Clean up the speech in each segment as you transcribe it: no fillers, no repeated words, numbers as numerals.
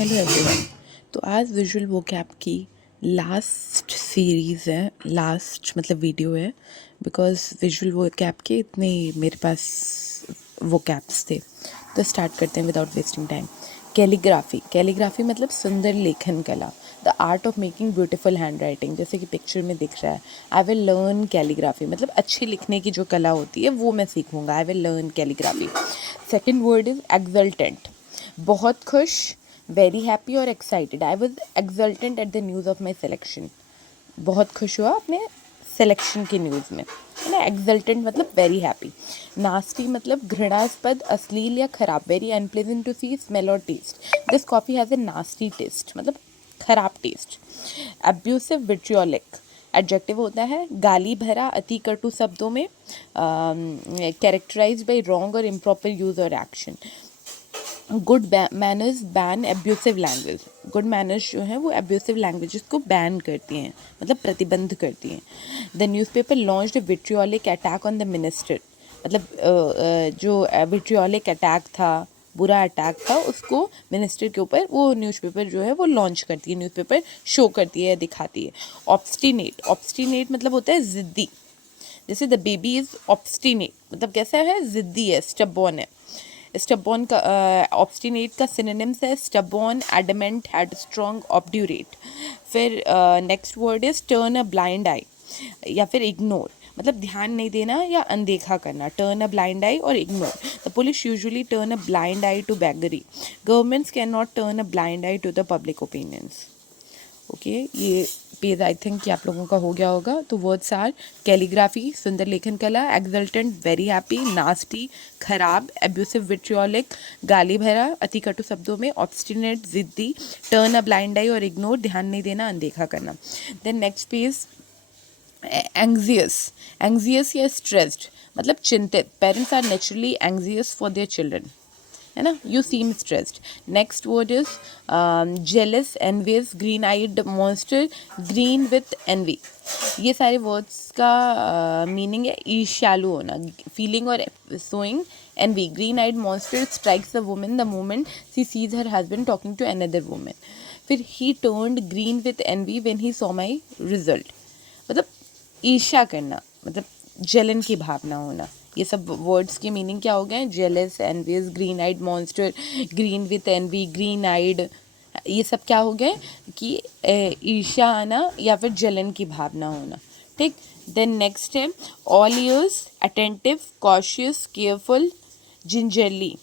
Hello everyone. तो आज visual vocab की लास्ट सीरीज़ है, लास्ट मतलब वीडियो है, बिकॉज विजुअल वोकैब के इतने मेरे पास वोकैब्स थे। तो स्टार्ट करते हैं without wasting time. Calligraphy, calligraphy मतलब सुंदर लेखन कला, the art of making beautiful hand writing, जैसे कि पिक्चर में दिख रहा है। आई विल लर्न कैलीग्राफी मतलब अच्छे लिखने की जो कला होती है वो मैं सीखूंगा। I will learn calligraphy. Second word is exultant, बहुत खुश, वेरी हैप्पी और excited. I was exultant at the news of my selection, बहुत खुश हुआ अपने सिलेक्शन की न्यूज़ में, है ना। एक्सल्टेंट मतलब वेरी हैप्पी। नास्टी मतलब घृणास्पद, अश्लील या खराब, very unpleasant to see, smell और taste. This coffee has a nasty taste मतलब खराब टेस्ट। अब्यूसिव, विट्रियोलिक एडजेक्टिव होता है, गाली भरा, अति कटु शब्दों में, कैरेक्टराइज बाई रॉन्ग और इम्प्रॉपर यूज़ और action. Good manners ban abusive language, good manners जो हैं वो एब्यूसिव लैंग्वेजेस को बैन करती हैं मतलब प्रतिबंध करती हैं। The newspaper launched A vitriolic attack on the minister, मतलब जो विट्रियोलिक अटैक था, बुरा अटैक था, उसको मिनिस्टर के ऊपर वो न्यूज़पेपर जो है वो लॉन्च करती है, न्यूज़पेपर शो करती है, दिखाती है। ऑब्स्टिनेट, ऑब्स्टिनेट मतलब होता है ज़िद्दी, जैसे द बेबी इज़ ऑब्स्टिनेट मतलब कैसा है, ज़िद्दी है, स्टबॉर्न है। स्टबॉर्न का ऑब्स्टिनेट का सिनोनिम्स है stubborn, adamant, headstrong, obdurate. फिर next word is turn a blind eye या फिर इग्नोर, मतलब ध्यान नहीं देना या अनदेखा करना, टर्न अ ब्लाइंड आई और ignore. The police usually turn a blind eye to beggary, governments can not turn a blind eye to the public opinions. Okay, ये पेज आई थिंक कि आप लोगों का हो गया होगा। तो वर्ड्स आर कैलीग्राफी सुंदर लेखन कला, एक्सल्टेंट वेरी हैप्पी, नास्टी खराब, एब्यूसिव विट्रियोलिक गाली भरा अति कटु शब्दों में, ऑब्स्टिनेट जिद्दी, टर्न अ ब्लाइंड आई और इग्नोर ध्यान नहीं देना अनदेखा करना। Then next page anxious, anxious या स्ट्रेस्ड मतलब चिंतित, parents are naturally anxious for their children, है ना। You seem stressed. Next word is jealous, envious, green eyed monster, green with envy. ये सारे वर्ड्स का मीनिंग है ईर्ष्यालु होना, फीलिंग और showing envy. Green eyed monster strikes the woman the moment she sees her husband talking to another woman. फिर he turned green with envy when he saw my result, मतलब ईर्ष्या करना, मतलब जलन की भावना होना। ये सब वर्ड्स के मीनिंग क्या हो गए? Jealous, envious, green eyed monster, green with envy, green eyed, ये सब क्या हो गए कि ईर्ष्या आना या फिर जलन की भावना होना। ठीक। देन नेक्स्ट है all ears, attentive, cautious, careful, gingerly,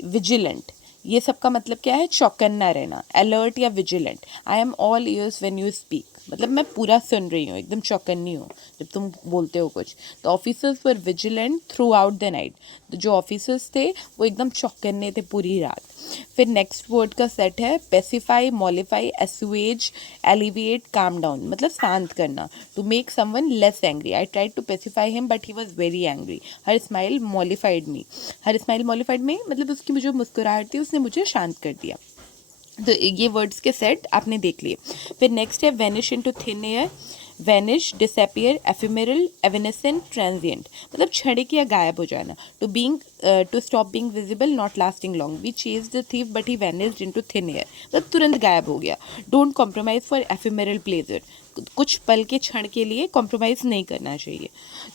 vigilant. ये सब का मतलब क्या है? चौकन्ना रहना, अलर्ट या vigilant. I am all years when you speak, मतलब मैं पूरा सुन रही हूँ, एकदम चौकन्नी हूँ जब तुम बोलते हो कुछ। तो officers were vigilant through out the night, तो जो ऑफिसर्स थे वो एकदम चौकन्ने थे पूरी रात। फिर नेक्स्ट वर्ड का सेट है pacify, mollify, assuage, alleviate, calm down, मतलब शांत करना, to make someone less angry. I tried to pacify him but he was very angry. Her smile mollified me, her smile mollified me मतलब उसकी जो मुस्कुराहट थी उसने मुझे शांत कर दिया। तो ये वर्ड्स के सेट आपने देख लिए। फिर नेक्स्ट है vanish into thin air, vanish, disappear, ephemeral, evanescent, transient, मतलब क्षणिक या गायब हो जाना। To stop being visible, not lasting long. We chase the thief but he vanished into thin air, मतलब तुरंत गायब हो गया। Don't compromise for ephemeral pleasure, कुछ पल के क्षण के लिए कॉम्प्रोमाइज़ नहीं करना चाहिए।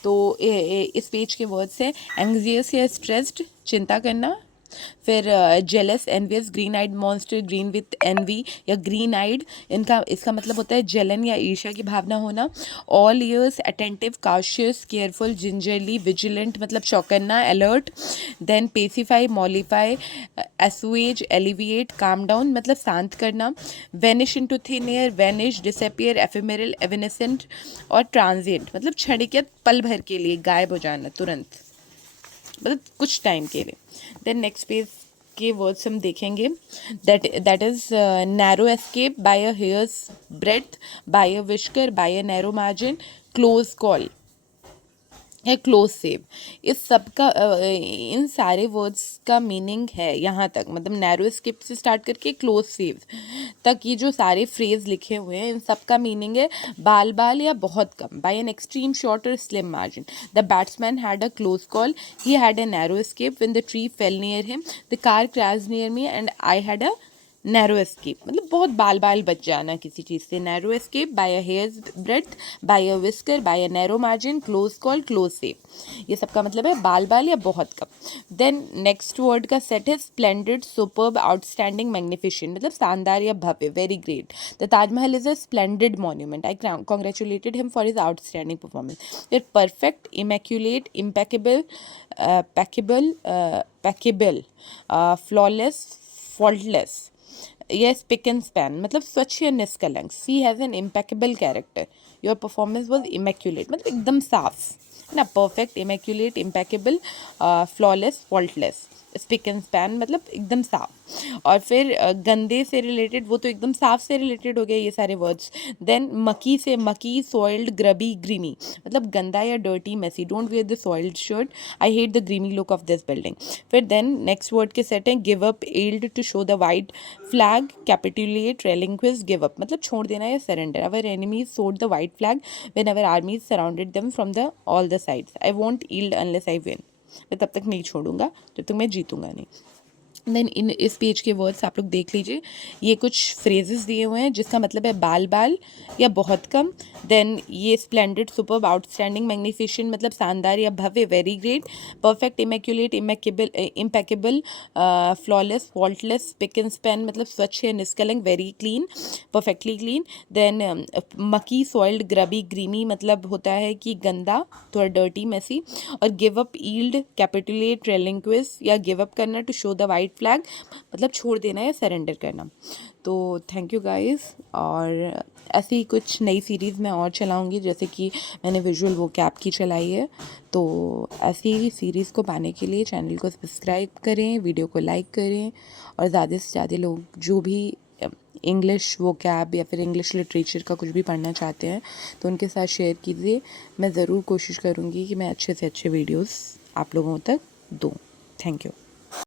तो इस पेज के वर्ड्स है एंग्जियस या स्ट्रेस्ड, चिंता करना। फिर jealous, envious, green eyed monster, green with envy या ग्रीन आइड, इसका मतलब होता है जलन या ईर्ष्या की भावना होना। All ears, attentive, cautious, careful, gingerly, vigilant मतलब चौकन्ना, alert. Then pacify, mollify, assuage, alleviate, calm down मतलब शांत करना। Vanish into thin air, vanish, disappear, ephemeral, evanescent और ट्रांजिएंट मतलब क्षणिक या पल भर के लिए गायब हो जाना, तुरंत, मतलब कुछ टाइम के लिए। देन नेक्स्ट पेज के वर्ड्स हम देखेंगे। That is narrow escape, by a hair's breath, by a whisker, by a narrow margin, close call है क्लोज सेव। इस सब का इन सारे वर्ड्स का मीनिंग है यहाँ तक, मतलब नैरो स्किप से स्टार्ट करके क्लोज सेव तक ये जो सारे फ्रेज लिखे हुए हैं इन सब का मीनिंग है बाल बाल या बहुत कम, बाय एन एक्सट्रीम शॉर्ट और slim margin. The batsman had a close call, he had a narrow escape when the tree fell near him, the car crashed near me and I had a narrow escape मतलब बहुत बाल बाल बच जाना किसी चीज़ से, narrow escape by a hair's breath, by a whisker, by a narrow margin, close call, close save, ये सबका मतलब है बाल बाल या बहुत कम। देन नेक्स्ट वर्ड का सेट है स्प्लेंडेड, सुपर्ब, आउटस्टैंडिंग, मैग्निफिशेंट, मतलब शानदार या भव्य, very great. The Taj Mahal is a splendid monument, I congratulated him for his outstanding performance. फिर perfect, immaculate, impeccable, peccable, flawless, faultless, yes, pick and span मतलब स्वच्छ या निष्कलंक। She has an impeccable character, your performance was immaculate मतलब एकदम साफ है ना। Perfect, immaculate, impeccable, flawless, faultless, spick and span मतलब एकदम साफ। और फिर गंदे से रिलेटेड, वो तो एकदम साफ से रिलेटेड हो गए ये सारे वर्ड्स। देन मकी से, मकी, सॉइल्ड, ग्रबी, ग्रीमी मतलब गंदा या dirty, messy, don't wear the soiled shirt, I hate the grimy look of this building. फिर देन नेक्स्ट वर्ड के सेट हैं give up, yield, to show the white flag, capitulate, relinquish, give up मतलब छोड़ देना या surrender. Our enemies showed the white flag when our armies surrounded them from the all the sides, I won't yield unless I win, मैं तब तक नहीं छोड़ूंगा जब तक मैं जीतूंगा नहीं। देन इन इस पेज के वर्ड्स आप लोग देख लीजिए, ये कुछ फ्रेजेस दिए हुए हैं जिसका मतलब है बाल बाल या बहुत कम। देन ये स्प्लेंडेड, सुपर्ब, आउटस्टैंडिंग, मैग्निफिशेंट मतलब शानदार या भव्य, very great. Perfect, immaculate, impeccable, flawless, faultless, pick and span मतलब स्वच्छ या निष्कलंक, very clean, perfectly clean. Then mucky, soiled, grubby, grimy मतलब होता है कि गंदा, थोड़ा डर्टी, मेसी। और give up, yield, capitulate, relinquish या गिव अप करना, to show the white flag मतलब छोड़ देना या सरेंडर करना। तो थैंक यू गाइस, और ऐसी ही कुछ नई सीरीज़ मैं और चलाऊंगी, जैसे कि मैंने विजुअल वो कैप की चलाई है। तो ऐसी ही सीरीज़ को पाने के लिए चैनल को सब्सक्राइब करें, वीडियो को लाइक करें, और ज़्यादा से ज़्यादा लोग जो भी इंग्लिश वो कैब या फिर इंग्लिश लिटरेचर का कुछ भी पढ़ना चाहते हैं तो उनके साथ शेयर कीजिए। मैं ज़रूर कोशिश करूँगी कि मैं अच्छे से अच्छे वीडियोस आप लोगों तक दूँ। Thank you.